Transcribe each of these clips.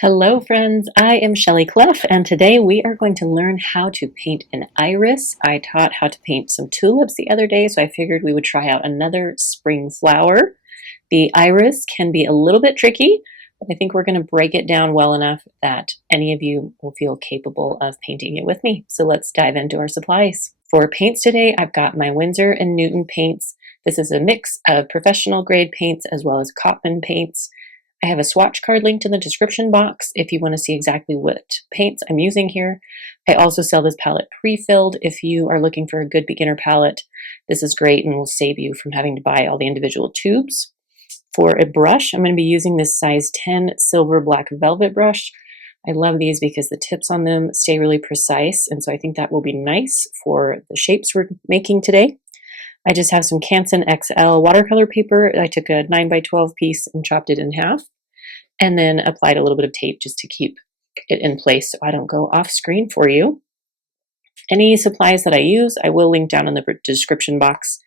Hello friends, I am Shelly Clough and today we are going to learn how to paint an iris. I taught how to paint some tulips the other day, so I figured we would try out another spring flower. The iris can be a little bit tricky, but I think we're going to break it down well enough that any of you will feel capable of painting it with me. So let's dive into our supplies. For paints today, I've got my Winsor & Newton paints. This is a mix of professional grade paints as well as Cottman paints. I have a swatch card linked in the description box if you want to see exactly what paints I'm using here. I also sell this palette pre-filled if you are looking for a good beginner palette. This is great and will save you from having to buy all the individual tubes. For a brush, I'm going to be using this size 10 silver black velvet brush. I love these because the tips on them stay really precise, and so I think that will be nice for the shapes we're making today. I just have some Canson XL watercolor paper. I took a 9x12 piece and chopped it in half, and then applied a little bit of tape just to keep it in place so I don't go off screen for you. Any supplies that I use, I will link down in the description box.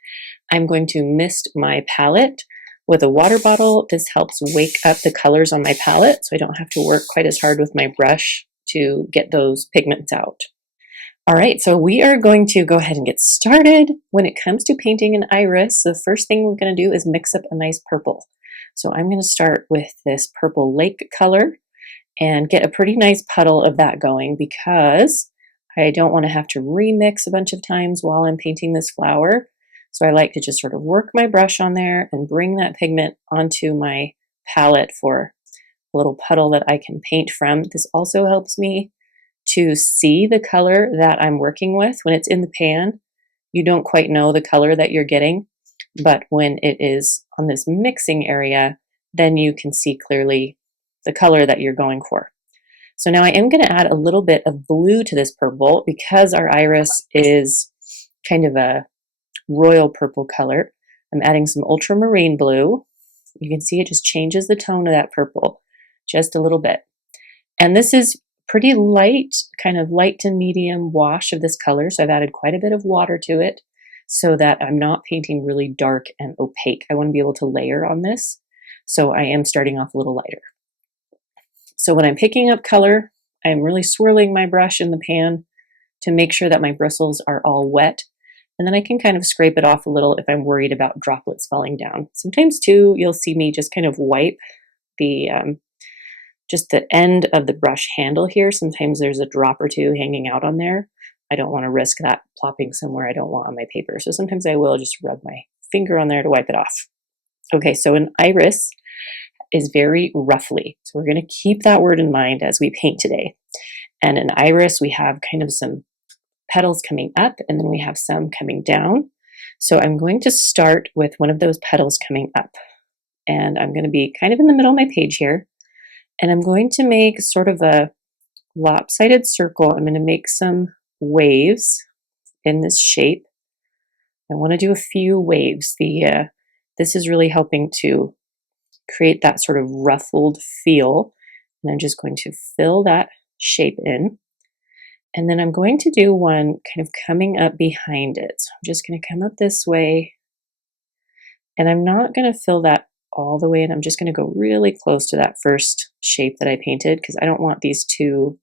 I'm going to mist my palette with a water bottle. This helps wake up the colors on my palette so I don't have to work quite as hard with my brush to get those pigments out. All right, so we are going to go ahead and get started. When it comes to painting an iris, the first thing we're going to do is mix up a nice purple. So I'm going to start with this purple lake color and get a pretty nice puddle of that going because I don't want to have to remix a bunch of times while I'm painting this flower. So I like to just sort of work my brush on there and bring that pigment onto my palette for a little puddle that I can paint from. This also helps me to see the color that I'm working with. When it's in the pan, you don't quite know the color that you're getting, but when it is on this mixing area, then you can see clearly the color that you're going for. So now I am going to add a little bit of blue to this purple because our iris is kind of a royal purple color. I'm adding some ultramarine blue. You can see it just changes the tone of that purple just a little bit. And this is pretty light, kind of light to medium wash of this color. So I've added quite a bit of water to it so that I'm not painting really dark and opaque. I want to be able to layer on this. So I am starting off a little lighter. So when I'm picking up color, I'm really swirling my brush in the pan to make sure that my bristles are all wet. And then I can kind of scrape it off a little if I'm worried about droplets falling down. Sometimes too, you'll see me just kind of wipe the just the end of the brush handle here. Sometimes there's a drop or two hanging out on there. I don't want to risk that plopping somewhere I don't want on my paper. So sometimes I will just rub my finger on there to wipe it off. Okay, so an iris is very roughly. So we're going to keep that word in mind as we paint today. And an iris, we have kind of some petals coming up and then we have some coming down. So I'm going to start with one of those petals coming up. And I'm going to be kind of in the middle of my page here. And I'm going to make sort of a lopsided circle. I'm going to make some waves in this shape. I want to do a few waves. This is really helping to create that sort of ruffled feel. And I'm just going to fill that shape in. And then I'm going to do one kind of coming up behind it. So I'm just going to come up this way. And I'm not going to fill that all the way in. I'm just going to go really close to that first shape that I painted because I don't want these two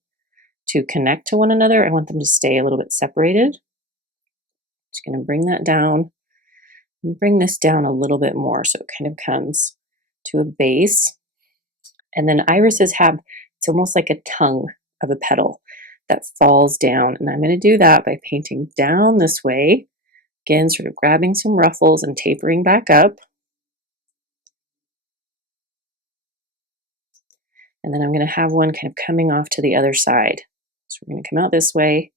to connect to one another. I want them to stay a little bit separated. Just going to bring that down and bring this down a little bit more so it kind of comes to a base. And then irises have, it's almost like a tongue of a petal that falls down. And I'm going to do that by painting down this way. Again, sort of grabbing some ruffles and tapering back up. And then I'm going to have one kind of coming off to the other side. So we're going to come out this way,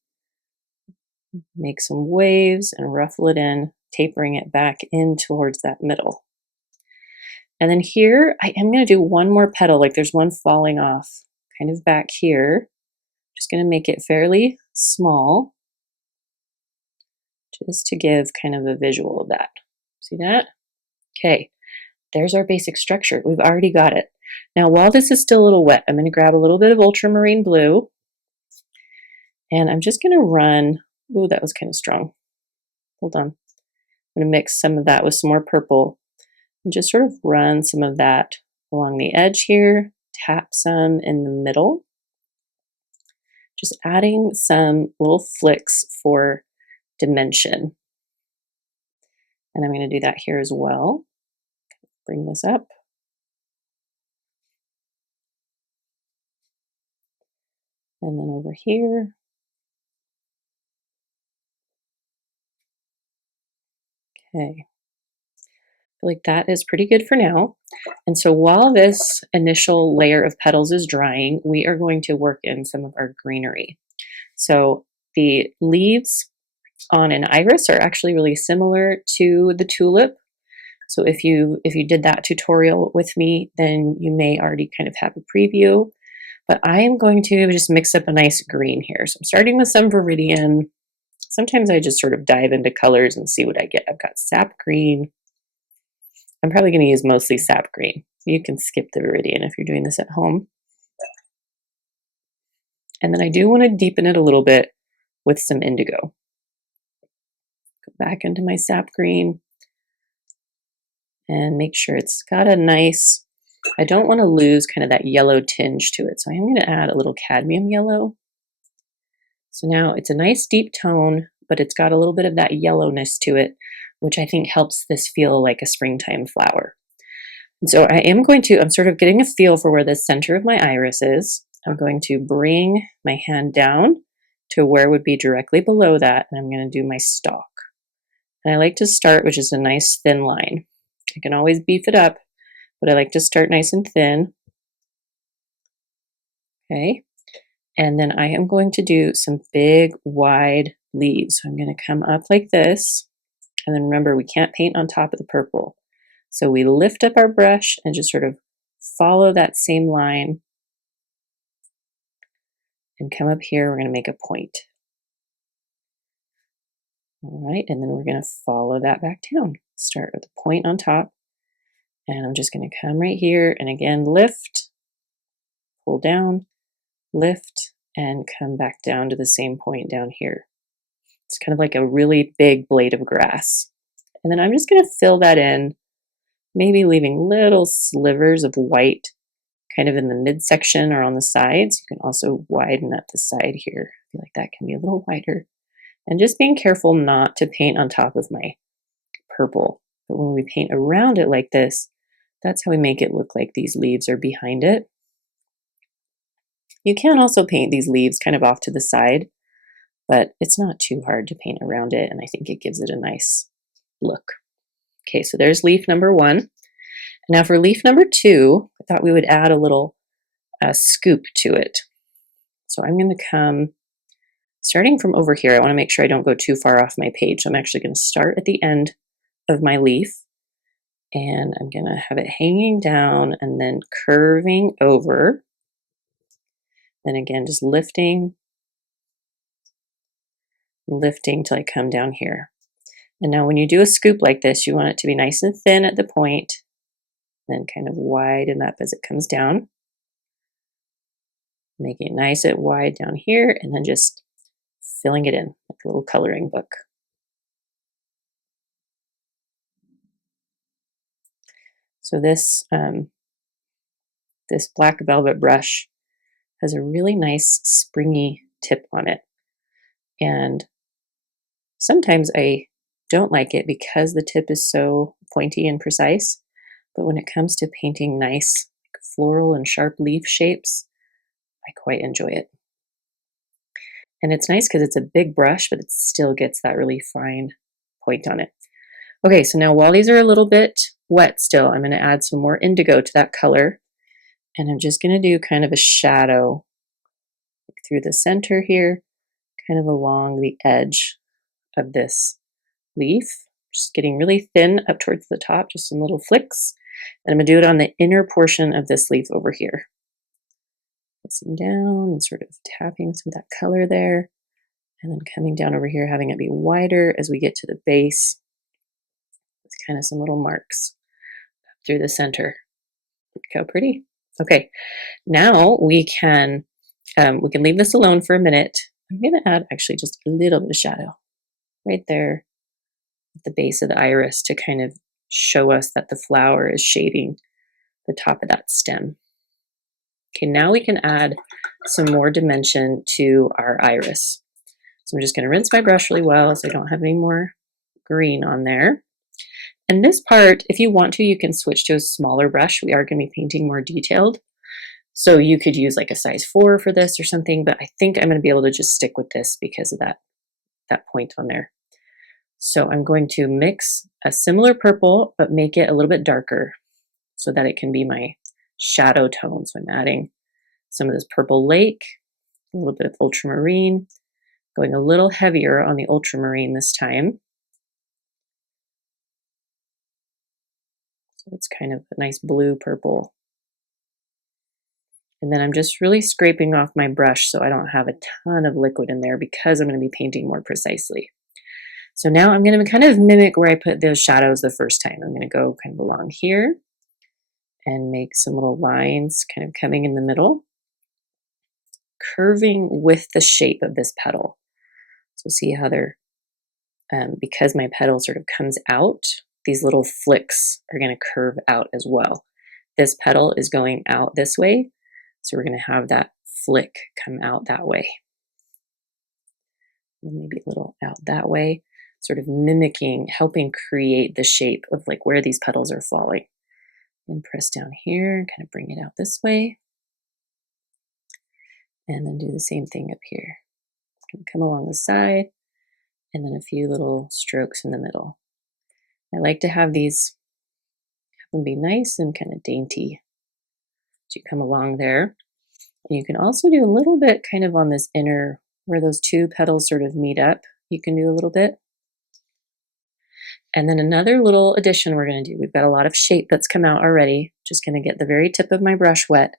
make some waves and ruffle it in, tapering it back in towards that middle. And then here, I am going to do one more petal, like there's one falling off kind of back here. Just going to make it fairly small, just to give kind of a visual of that. See that? Okay, there's our basic structure. We've already got it. Now, while this is still a little wet, I'm going to grab a little bit of ultramarine blue, and I'm just going to run, ooh, that was kind of strong. Hold on. I'm going to mix some of that with some more purple and just sort of run some of that along the edge here, tap some in the middle, just adding some little flicks for dimension. And I'm going to do that here as well. Bring this up. And then over here. Okay. I feel like that is pretty good for now. And so while this initial layer of petals is drying, we are going to work in some of our greenery. So the leaves on an iris are actually really similar to the tulip. So if you did that tutorial with me, then you may already kind of have a preview. But I am going to just mix up a nice green here. So I'm starting with some Viridian. Sometimes I just sort of dive into colors and see what I get. I've got sap green. I'm probably going to use mostly sap green. You can skip the Viridian if you're doing this at home. And then I do want to deepen it a little bit with some indigo. Go back into my sap green and make sure it's got a nice, I don't want to lose kind of that yellow tinge to it. So I'm going to add a little cadmium yellow. So now it's a nice deep tone, but it's got a little bit of that yellowness to it, which I think helps this feel like a springtime flower. And so I'm sort of getting a feel for where the center of my iris is. I'm going to bring my hand down to where would be directly below that, and I'm going to do my stalk. And I like to start with just a nice thin line. I can always beef it up, but I like to start nice and thin. Okay. And then I am going to do some big, wide leaves. So I'm going to come up like this. And then remember, we can't paint on top of the purple. So we lift up our brush and just sort of follow that same line and come up here. We're going to make a point. All right, and then we're going to follow that back down. Start with a point on top. And I'm just going to come right here and again lift, pull down, lift, and come back down to the same point down here. It's kind of like a really big blade of grass. And then I'm just going to fill that in, maybe leaving little slivers of white kind of in the midsection or on the sides. You can also widen up the side here. I feel like that can be a little wider. And just being careful not to paint on top of my purple. But when we paint around it like this, that's how we make it look like these leaves are behind it. You can also paint these leaves kind of off to the side, but it's not too hard to paint around it, and I think it gives it a nice look. Okay, so there's leaf number one. Now for leaf number two, I thought we would add a little scoop to it. So I'm going to come, starting from over here, I want to make sure I don't go too far off my page. So I'm actually going to start at the end of my leaf, and I'm going to have it hanging down and then curving over. Then again, just lifting till I come down here. And now when you do a scoop like this, you want it to be nice and thin at the point, then kind of widen up as it comes down. Making it nice and wide down here, and then just filling it in like a little coloring book. So this black velvet brush has a really nice springy tip on it. And sometimes I don't like it because the tip is so pointy and precise. But when it comes to painting nice floral and sharp leaf shapes, I quite enjoy it. And it's nice because it's a big brush, but it still gets that really fine point on it. Okay, so now while these are a little bit wet still, I'm going to add some more indigo to that color. And I'm just going to do kind of a shadow through the center here, kind of along the edge of this leaf. Just getting really thin up towards the top, just some little flicks. And I'm going to do it on the inner portion of this leaf over here. Pressing down and sort of tapping some of that color there. And then coming down over here, having it be wider as we get to the base. It's kind of some little marks through the center. Look how pretty. Okay, now we can leave this alone for a minute. I'm going to add actually just a little bit of shadow right there at the base of the iris to kind of show us that the flower is shading the top of that stem. Okay, now we can add some more dimension to our iris. So I'm just going to rinse my brush really well so I don't have any more green on there. And this part, if you want to, you can switch to a smaller brush. We are going to be painting more detailed. So you could use like a size 4 for this or something, but I think I'm going to be able to just stick with this because of that point on there. So I'm going to mix a similar purple, but make it a little bit darker so that it can be my shadow tone. So I'm adding some of this purple lake, a little bit of ultramarine, going a little heavier on the ultramarine this time. So it's kind of a nice blue purple. And then I'm just really scraping off my brush so I don't have a ton of liquid in there because I'm going to be painting more precisely. So now I'm going to kind of mimic where I put those shadows the first time. I'm going to go kind of along here and make some little lines kind of coming in the middle, curving with the shape of this petal. So see how they're, because my petal sort of comes out, these little flicks are going to curve out as well. This petal is going out this way, so we're going to have that flick come out that way. And maybe a little out that way, sort of mimicking, helping create the shape of like where these petals are falling. And press down here and kind of bring it out this way. And then do the same thing up here. Come along the side, and then a few little strokes in the middle. I like to have these, have them be nice and kind of dainty. So you come along there. And you can also do a little bit kind of on this inner, where those two petals sort of meet up. You can do a little bit. And then another little addition we're going to do. We've got a lot of shape that's come out already. Just going to get the very tip of my brush wet.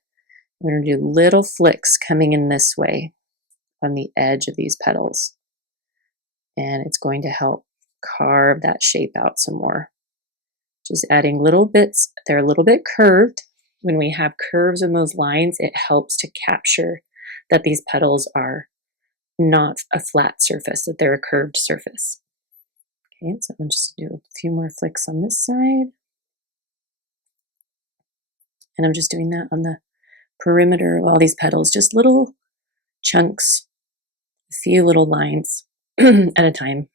We're going to do little flicks coming in this way on the edge of these petals. And it's going to help carve that shape out some more. Just adding little bits. They're a little bit curved. When we have curves in those lines, it helps to capture that these petals are not a flat surface, that they're a curved surface. Okay, so I'm just going to do a few more flicks on this side. And I'm just doing that on the perimeter of all these petals, just little chunks, a few little lines at a time.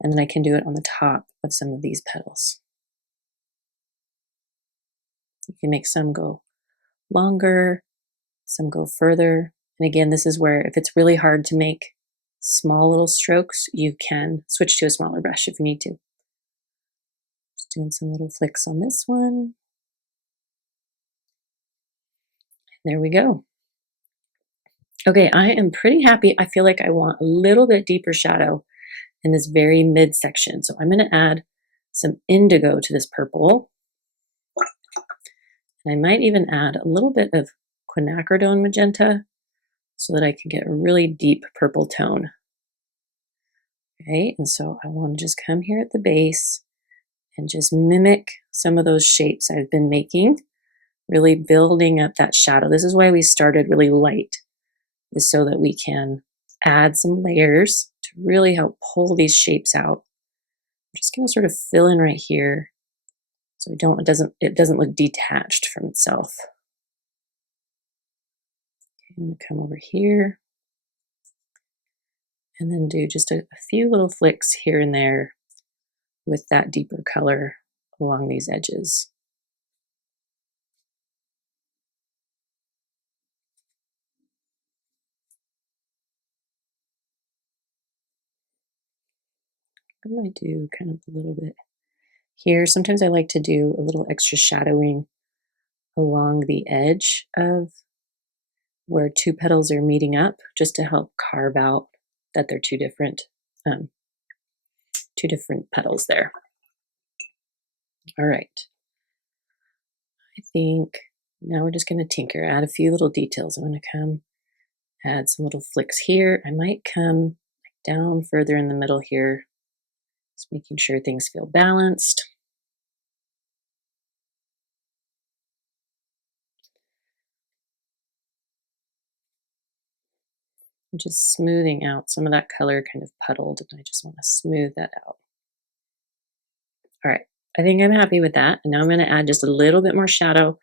And then I can do it on the top of some of these petals. You can make some go longer, some go further. And again, this is where if it's really hard to make small little strokes, you can switch to a smaller brush if you need to. Just doing some little flicks on this one. There we go. Okay, I am pretty happy. I feel like I want a little bit deeper shadow in this very midsection. So I'm going to add some indigo to this purple. And I might even add a little bit of quinacridone magenta so that I can get a really deep purple tone. Okay, and so I want to just come here at the base and just mimic some of those shapes I've been making, really building up that shadow. This is why we started really light, is so that we can add some layers to really help pull these shapes out. I'm just going to sort of fill in right here so it doesn't look detached from itself. Okay, I'm going to come over here and then do just a few little flicks here and there with that deeper color along these edges. I might do kind of a little bit here. Sometimes I like to do a little extra shadowing along the edge of where two petals are meeting up, just to help carve out that they're two different petals there. All right. I think now we're just going to tinker, add a few little details. I'm going to come add some little flicks here. I might come down further in the middle here, just making sure things feel balanced. I'm just smoothing out some of that color kind of puddled, and I just want to smooth that out. All right, I think I'm happy with that. And now I'm going to add just a little bit more shadow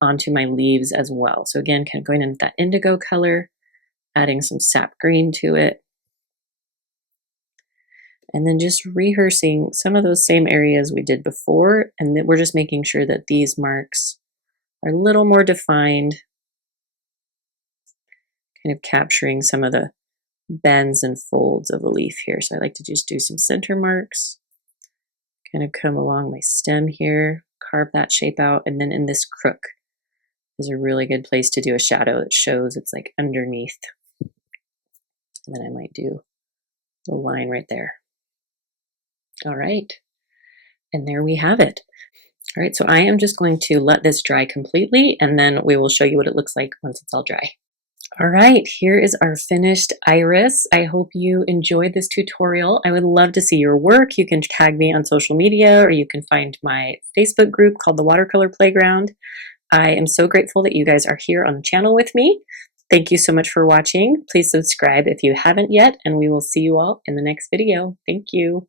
onto my leaves as well. So again, kind of going in with that indigo color, adding some sap green to it, and then just rehearsing some of those same areas we did before, and then we're just making sure that these marks are a little more defined, kind of capturing some of the bends and folds of the leaf here. So I like to just do some center marks, kind of come along my stem here, carve that shape out, and then in this crook is a really good place to do a shadow that shows it's like underneath. And then I might do a line right there. All right, and there we have it. All right, so I am just going to let this dry completely, and then we will show you what it looks like once it's all dry. All right, here is our finished iris. I hope you enjoyed this tutorial. I would love to see your work. You can tag me on social media, or you can find my Facebook group called the Watercolor Playground. I am so grateful that you guys are here on the channel with me. Thank you so much for watching. Please subscribe if you haven't yet, and we will see you all in the next video. Thank you.